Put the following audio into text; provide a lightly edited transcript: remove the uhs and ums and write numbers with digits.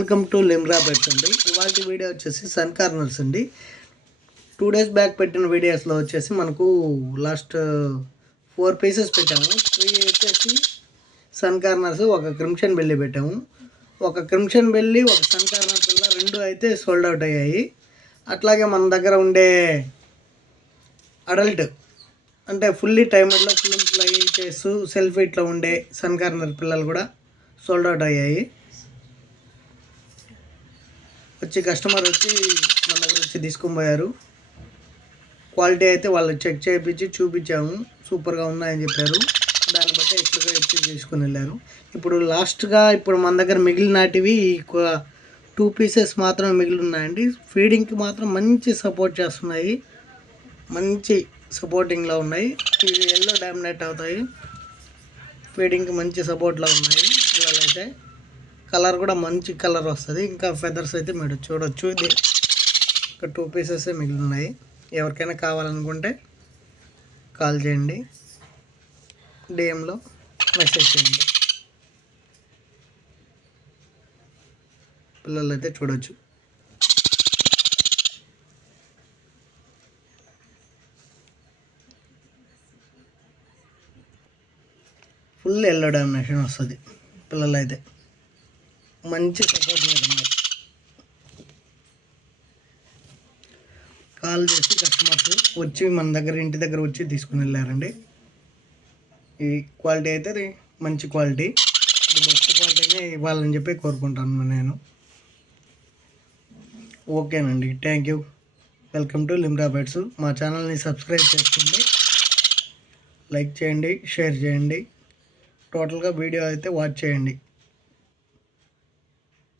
Welcome to Limra bets అండి. ఇవాళ video వచ్చేసి సన్ కార్నర్స్ అండి. 2 days బ్యాక్ పెట్టిన వీడియోస్లో వచ్చేసి మనకు లాస్ట్ 4 పీసెస్ పెట్టాము. 3 వచ్చేసి సన్ కార్నర్స్, ఒక క్రిమ్షన్ బెల్లి పెట్టాము. ఒక క్రిమ్షన్ బెల్లి, ఒక సన్ కార్నర్స్ వల్ల 2 అయితే సోల్డ్ అవుట్ అయ్యాయి. అట్లాగే మన దగ్గర ఉండే అడల్ట్ అంటే ఫుల్లీ టైమర్లో ఫిల్మ్ ఫ్లై చేస్తూ సెల్ఫ్ ఇట్లా ఉండే సన్ కార్నర్ పిల్లలు కూడా సోల్డ్ అవుట్ అయ్యాయి. కస్టమర్ వచ్చి మన దగ్గర వచ్చి తీసుకొని పోయారు. క్వాలిటీ అయితే వాళ్ళు చెక్ చేయించి చూపించాము, సూపర్గా ఉన్నాయని చెప్పారు. దాన్ని బట్టి ఎక్స్ట్రాగా వచ్చి తీసుకొని వెళ్ళారు. ఇప్పుడు లాస్ట్గా మన దగ్గర మిగిలినటివి 2 పీసెస్ మాత్రమే మిగిలి ఉన్నాయండి. ఫీడింగ్కి మాత్రం మంచి సపోర్ట్ చేస్తున్నాయి, మంచి సపోర్టింగ్లో ఉన్నాయి. ఇవి ఎల్లో డామినేట్ అవుతాయి, ఫీడింగ్కి మంచి సపోర్ట్లో ఉన్నాయి. పిల్లలు అయితే కలర్ కూడా మంచి కలర్ వస్తుంది. ఇంకా ఫెదర్స్ అయితే మీరు చూడొచ్చు. ఇది ఒక 2 పీసెస్ మిగిలి ఉన్నాయి. ఎవరికైనా కావాలనుకుంటే కాల్ చేయండి, డిఎంలో మెసేజ్ చేయండి. పిల్లలు అయితే చూడొచ్చు. ఫుల్ ఎల్లో డామినేషన్ వస్తుంది. పిల్లలు అయితే మంచి సపోర్ట్ మీద ఉన్నాయి. కాల్ చేసి కస్టమర్స్ వచ్చి మన దగ్గర ఇంటి దగ్గర వచ్చి తీసుకుని వెళ్ళారండి. ఈ క్వాలిటీ అయితే మంచి క్వాలిటీ, బెస్ట్ క్వాలిటీనే ఇవ్వాలని చెప్పి కోరుకుంటాను నేను. ఓకేనండి, thank you. Welcome to Limra బెట్స్. మా ఛానల్ని సబ్స్క్రైబ్ చేసుకోండి, లైక్ చేయండి, షేర్ చేయండి. టోటల్గా వీడియో అయితే వాచ్ చేయండి.